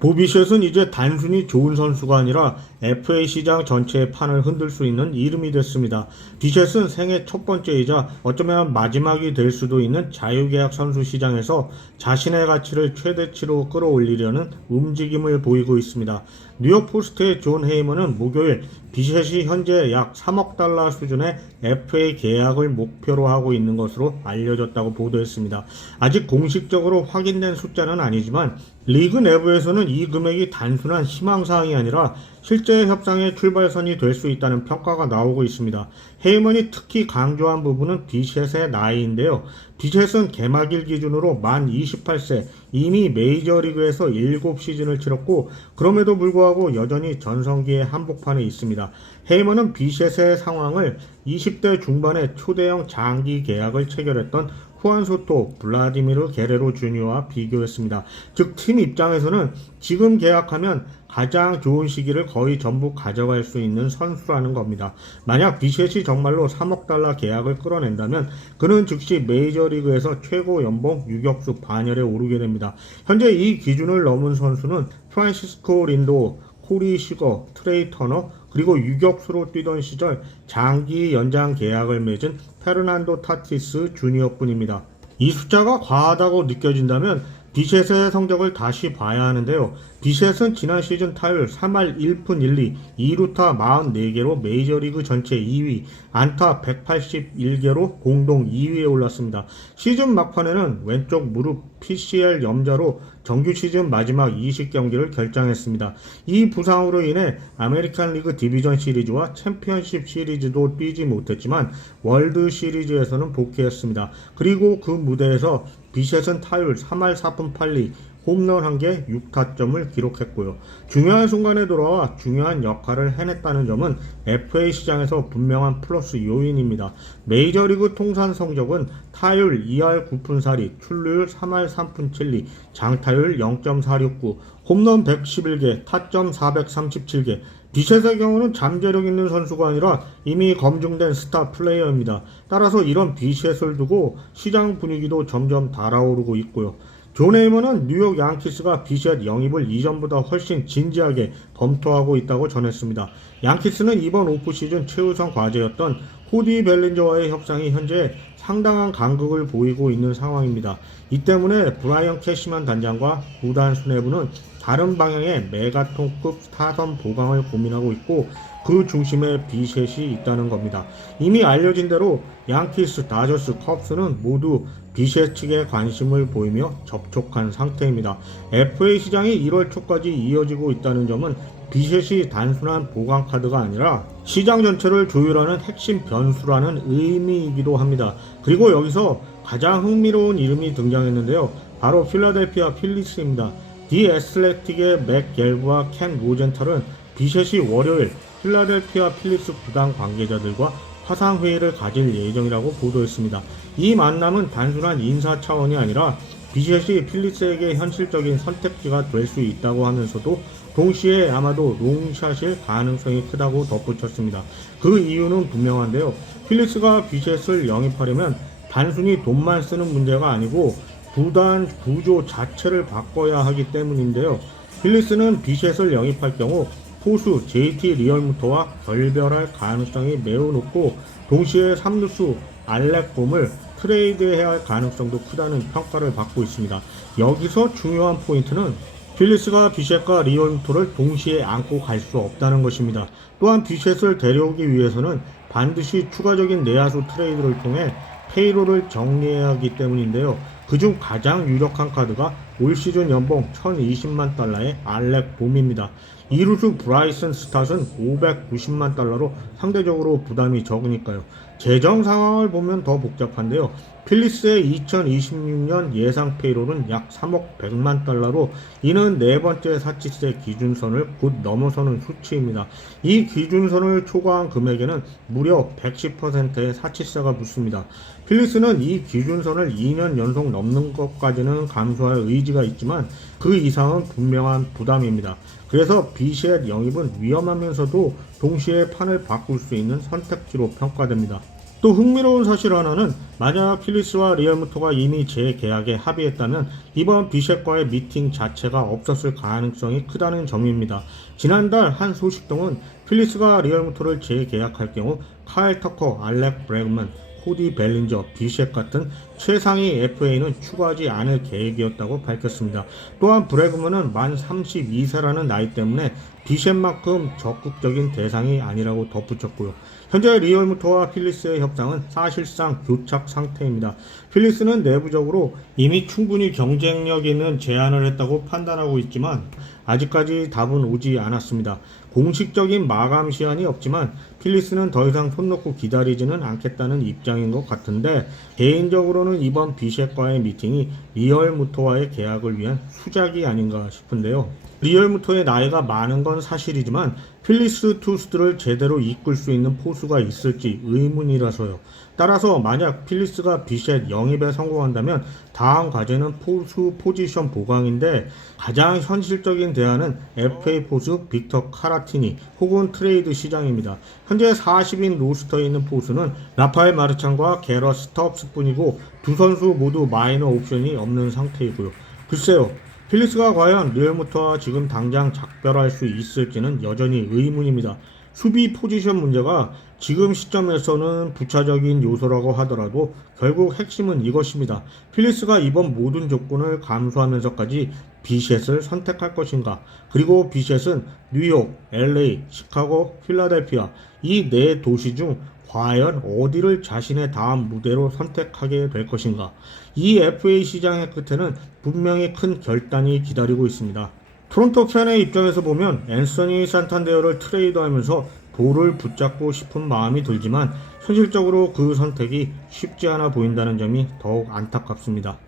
보비셋은 이제 단순히 좋은 선수가 아니라 FA 시장 전체의 판을 흔들 수 있는 이름이 됐습니다. 비셋은 생애 첫 번째이자 어쩌면 마지막이 될 수도 있는 자유계약 선수 시장에서 자신의 가치를 최대치로 끌어올리려는 움직임을 보이고 있습니다. 뉴욕 포스트의 존 헤이먼은 목요일 비셋이 현재 약 3억 달러 수준의 FA 계약을 목표로 하고 있는 것으로 알려졌다고 보도했습니다. 아직 공식적으로 확인된 숫자는 아니지만 리그 내부에서는 이 금액이 단순한 희망사항이 아니라 실제 협상의 출발선이 될 수 있다는 평가가 나오고 있습니다. 헤이먼이 특히 강조한 부분은 비셋의 나이인데요. 비셋은 개막일 기준으로 만 28세, 이미 메이저리그에서 7시즌을 치렀고 그럼에도 불구하고 여전히 전성기의 한복판에 있습니다. 헤이먼은 비셋의 상황을 20대 중반에 초대형 장기 계약을 체결했던 후안 소토, 블라디미르 게레로 주니어와 비교했습니다. 즉 팀 입장에서는 지금 계약하면 가장 좋은 시기를 거의 전부 가져갈 수 있는 선수라는 겁니다. 만약 비셋이 정말로 3억 달러 계약을 끌어낸다면 그는 즉시 메이저리그에서 최고 연봉 유격수 반열에 오르게 됩니다. 현재 이 기준을 넘은 선수는 프란시스코 린도, 코리 시거, 트레이 터너, 그리고 유격수로 뛰던 시절 장기 연장 계약을 맺은 페르난도 타티스 주니어뿐입니다. 이 숫자가 과하다고 느껴진다면 비셋의 성적을 다시 봐야 하는데요. 비셋은 지난 시즌 타율 3할 1푼 1리, 2루타 44개로 메이저리그 전체 2위, 안타 181개로 공동 2위에 올랐습니다. 시즌 막판에는 왼쪽 무릎 PCL 염좌로 정규 시즌 마지막 20경기를 결장했습니다. 이 부상으로 인해 아메리칸 리그 디비전 시리즈와 챔피언십 시리즈도 뛰지 못했지만 월드 시리즈에서는 복귀했습니다. 그리고 그 무대에서 비셋은 타율 3할 4푼 8리, 홈런 1개, 6타점을 기록했고요. 중요한 순간에 돌아와 중요한 역할을 해냈다는 점은 FA 시장에서 분명한 플러스 요인입니다. 메이저리그 통산 성적은 타율 2할 9푼 4리, 출루율 3할 3푼 7리, 장타율 0.469, 홈런 111개, 타점 437개, 비셋의 경우는 잠재력 있는 선수가 아니라 이미 검증된 스타 플레이어입니다. 따라서 이런 비셋을 두고 시장 분위기도 점점 달아오르고 있고요. 존 헤이먼은 뉴욕 양키스가 비셋 영입을 이전보다 훨씬 진지하게 검토하고 있다고 전했습니다. 양키스는 이번 오프시즌 최우선 과제였던 코디 벨린저와의 협상이 현재 상당한 간극을 보이고 있는 상황입니다. 이 때문에 브라이언 캐시만 단장과 구단 수뇌부는 다른 방향의 메가톤급 타선 보강을 고민하고 있고 그 중심에 비셋이 있다는 겁니다. 이미 알려진 대로 양키스, 다저스, 컵스는 모두 비셋 측에 관심을 보이며 접촉한 상태입니다. FA 시장이 1월 초까지 이어지고 있다는 점은 비셋이 단순한 보강 카드가 아니라 시장 전체를 조율하는 핵심 변수라는 의미이기도 합니다. 그리고 여기서 가장 흥미로운 이름이 등장했는데요. 바로 필라델피아 필리스입니다. 디 애슬레틱의 맥 갤브와 켄 로젠털은 비셋이 월요일 필라델피아 필리스 구단 관계자들과 화상회의를 가질 예정이라고 보도했습니다. 이 만남은 단순한 인사 차원이 아니라 비셋이 필리스에게 현실적인 선택지가 될 수 있다고 하면서도 동시에 아마도 롱샷일 가능성이 크다고 덧붙였습니다. 그 이유는 분명한데요. 필리스가 비셋을 영입하려면 단순히 돈만 쓰는 문제가 아니고 구단 구조 자체를 바꿔야 하기 때문인데요. 필리스는 비셋을 영입할 경우 포수 JT 리얼무터와 결별할 가능성이 매우 높고 동시에 3루수 알렉 봄을 트레이드해야 할 가능성도 크다는 평가를 받고 있습니다. 여기서 중요한 포인트는 필리스가 비셋과 리얼무터를 동시에 안고 갈 수 없다는 것입니다. 또한 비셋을 데려오기 위해서는 반드시 추가적인 내야수 트레이드를 통해 페이로를 정리해야 하기 때문인데요. 그중 가장 유력한 카드가 올 시즌 연봉 1020만 달러의 알렉 봄입니다. 이루수 브라이슨 스탓은 590만 달러로 상대적으로 부담이 적으니까요. 재정 상황을 보면 더 복잡한데요. 필리스의 2026년 예상 페이롤은 약 3억 100만 달러로 이는 네 번째 사치세 기준선을 곧 넘어서는 수치입니다. 이 기준선을 초과한 금액에는 무려 110%의 사치세가 붙습니다. 필리스는 이 기준선을 2년 연속 넘는 것까지는 감수할 의지가 있지만 그 이상은 분명한 부담입니다. 그래서 비셋 영입은 위험하면서도 동시에 판을 바꿀 수 있는 선택지로 평가됩니다. 또 흥미로운 사실 하나는 만약 필리스와 리얼무토가 이미 재계약에 합의했다면 이번 비셋과의 미팅 자체가 없었을 가능성이 크다는 점입니다. 지난달 한 소식통은 필리스가 리얼무토를 재계약할 경우 카일 터커, 알렉 브regman, 코디 벨린저, 비셋 같은 최상위 FA는 추가하지 않을 계획이었다고 밝혔습니다. 또한 브regman은 만 32세라는 나이 때문에 비셋만큼 적극적인 대상이 아니라고 덧붙였고요. 현재 리얼무토와 필리스의 협상은 사실상 교착 상태입니다. 필리스는 내부적으로 이미 충분히 경쟁력 있는 제안을 했다고 판단하고 있지만 아직까지 답은 오지 않았습니다. 공식적인 마감 시한이 없지만 필리스는 더 이상 손 놓고 기다리지는 않겠다는 입장인 것 같은데 개인적으로는 이번 비셋과의 미팅이 리얼무토와의 계약을 위한 수작이 아닌가 싶은데요. 리얼무토의 나이가 많은 건 사실이지만 필리스 투수들을 제대로 이끌 수 있는 포수가 있을지 의문이라서요. 따라서 만약 필리스가 비셋 영입에 성공한다면 다음 과제는 포수 포지션 보강인데 가장 현실적인 대안은 FA 포수 빅터 카라티니 혹은 트레이드 시장입니다. 현재 40인 로스터에 있는 포수는 라파엘 마르찬과 게럿 스톱스 뿐이고 두 선수 모두 마이너 옵션이 없는 상태이고요. 글쎄요. 필리스가 과연 리얼무토와 지금 당장 작별할 수 있을지는 여전히 의문입니다. 수비 포지션 문제가 지금 시점에서는 부차적인 요소라고 하더라도 결국 핵심은 이것입니다. 필리스가 이번 모든 조건을 감수하면서까지 비셋을 선택할 것인가? 그리고 비셋은 뉴욕, LA, 시카고, 필라델피아 이 네 도시 중 과연 어디를 자신의 다음 무대로 선택하게 될 것인가? 이 FA 시장의 끝에는 분명히 큰 결단이 기다리고 있습니다. 토론토 팬의 입장에서 보면 앤서니 산탄데어를 트레이드하면서 볼을 붙잡고 싶은 마음이 들지만 현실적으로 그 선택이 쉽지 않아 보인다는 점이 더욱 안타깝습니다.